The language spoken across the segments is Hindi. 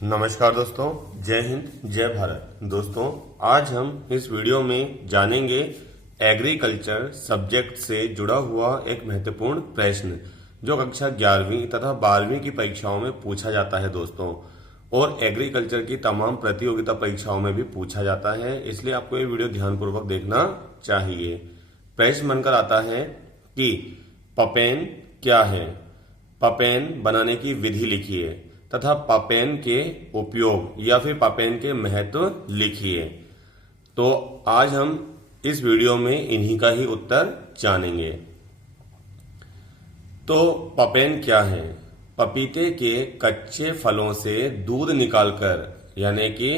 नमस्कार दोस्तों, जय हिंद जय भारत। दोस्तों, आज हम इस वीडियो में जानेंगे एग्रीकल्चर सब्जेक्ट से जुड़ा हुआ एक महत्वपूर्ण प्रश्न जो कक्षा 11वीं तथा 12वीं की परीक्षाओं में पूछा जाता है दोस्तों, और एग्रीकल्चर की तमाम प्रतियोगिता परीक्षाओं में भी पूछा जाता है। इसलिए आपको ये वीडियो ध्यानपूर्वक देखना चाहिए। प्रश्न बनकर आता है कि पपेन क्या है, पपेन बनाने की विधि लिखिए तथा पपेन के उपयोग या फिर पपेन के महत्व लिखिए। तो आज हम इस वीडियो में इन्हीं का ही उत्तर जानेंगे। तो पपेन क्या है? पपीते के कच्चे फलों से दूध निकालकर, यानी कि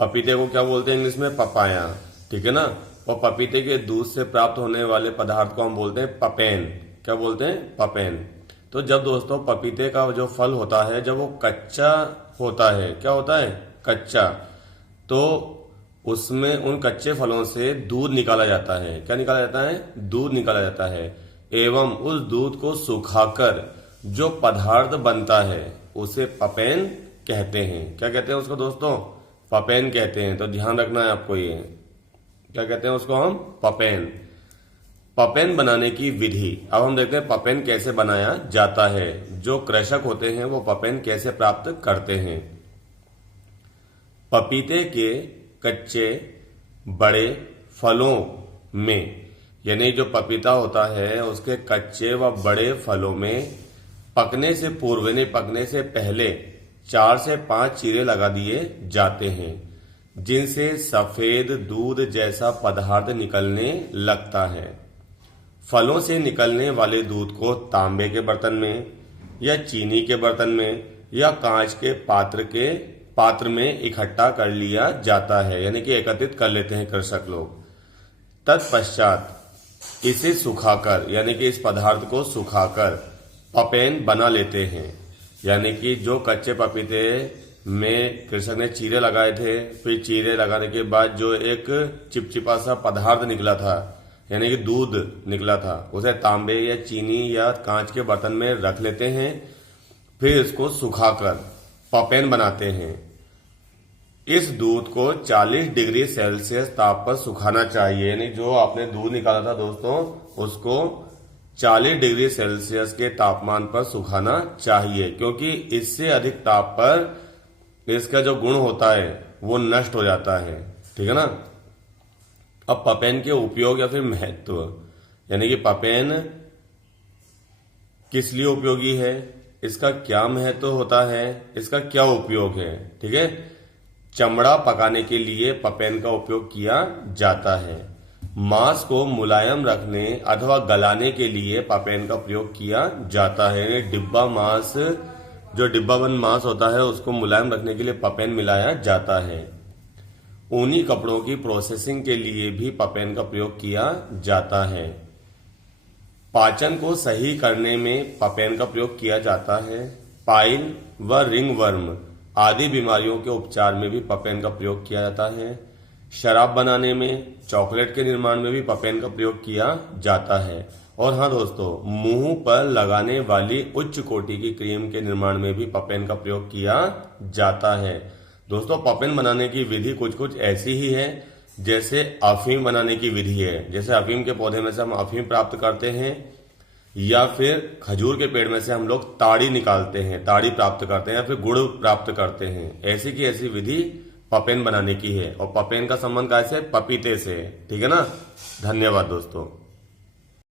पपीते को क्या बोलते हैं इंग्लिश में? पपाया, ठीक है ना। और पपीते के दूध से प्राप्त होने वाले पदार्थ को हम बोलते हैं पपेन। क्या बोलते हैं? पपेन। तो जब दोस्तों पपीते का जो फल होता है, जब वो कच्चा होता है, क्या होता है? कच्चा, तो उसमें उन कच्चे फलों से दूध निकाला जाता है। क्या निकाला जाता है? दूध निकाला जाता है। एवं उस दूध को सुखाकर जो पदार्थ बनता है उसे पपेन कहते हैं। क्या कहते हैं उसको दोस्तों? पपेन कहते हैं। तो ध्यान रखना है आपको, ये क्या कहते हैं उसको? हम पपेन। पपेन बनाने की विधि। अब हम देखते हैं पपेन कैसे बनाया जाता है। जो कृषक होते हैं वो पपेन कैसे प्राप्त करते हैं। पपीते के कच्चे बड़े फलों में, यानी जो पपीता होता है उसके कच्चे व बड़े फलों में पकने से पूर्व, यानी पकने से पहले 4 से 5 चीरे लगा दिए जाते हैं, जिनसे सफेद दूध जैसा पदार्थ निकलने लगता है। फलों से निकलने वाले दूध को तांबे के बर्तन में या चीनी के बर्तन में या कांच के पात्र में इकट्ठा कर लिया जाता है, यानी कि एकत्रित कर लेते हैं कृषक लोग। तत्पश्चात इसे सुखाकर, यानी कि इस पदार्थ को सुखाकर पपेन बना लेते हैं। यानी कि जो कच्चे पपीते में कृषक ने चीरे लगाए थे, फिर चीरे लगाने के बाद जो एक चिपचिपा सा पदार्थ निकला था, यानी कि दूध निकला था, उसे तांबे या चीनी या कांच के बर्तन में रख लेते हैं। फिर इसको सुखाकर पपेन बनाते हैं। इस दूध को 40 डिग्री सेल्सियस ताप पर सुखाना चाहिए। यानी जो आपने दूध निकाला था दोस्तों, उसको 40 डिग्री सेल्सियस के तापमान पर सुखाना चाहिए, क्योंकि इससे अधिक ताप पर इसका जो गुण होता है वो नष्ट हो जाता है, ठीक है ना। अब पपेन के उपयोग या फिर महत्व, यानी कि पपेन किस लिए उपयोगी है, इसका क्या महत्व होता है, इसका क्या उपयोग है, ठीक है। चमड़ा पकाने के लिए पपेन का उपयोग किया जाता है। मांस को मुलायम रखने अथवा गलाने के लिए पपेन का प्रयोग किया जाता है। डिब्बा मांस, जो डिब्बाबंद मांस होता है, उसको मुलायम रखने के लिए पपेन मिलाया जाता है। ऊनी कपड़ों की प्रोसेसिंग के लिए भी पपेन का प्रयोग किया जाता है। पाचन को सही करने में पपेन का प्रयोग किया जाता है। पाइल व रिंगवर्म आदि बीमारियों के उपचार में भी पपेन का प्रयोग किया जाता है। शराब बनाने में, चॉकलेट के निर्माण में भी पपेन का प्रयोग किया जाता है। और हाँ दोस्तों, मुंह पर लगाने वाली उच्च कोटि की क्रीम के निर्माण में भी पपेन का प्रयोग किया जाता है। दोस्तों, पपेन बनाने की विधि कुछ कुछ ऐसी ही है जैसे अफीम बनाने की विधि है। जैसे अफीम के पौधे में से हम अफीम प्राप्त करते हैं, या फिर खजूर के पेड़ में से हम लोग ताड़ी निकालते हैं, ताड़ी प्राप्त करते हैं, या फिर गुड़ प्राप्त करते हैं। ऐसी की ऐसी विधि पपेन बनाने की है। और पपेन का संबंध कैसे? पपीते से, ठीक है ना। धन्यवाद दोस्तों।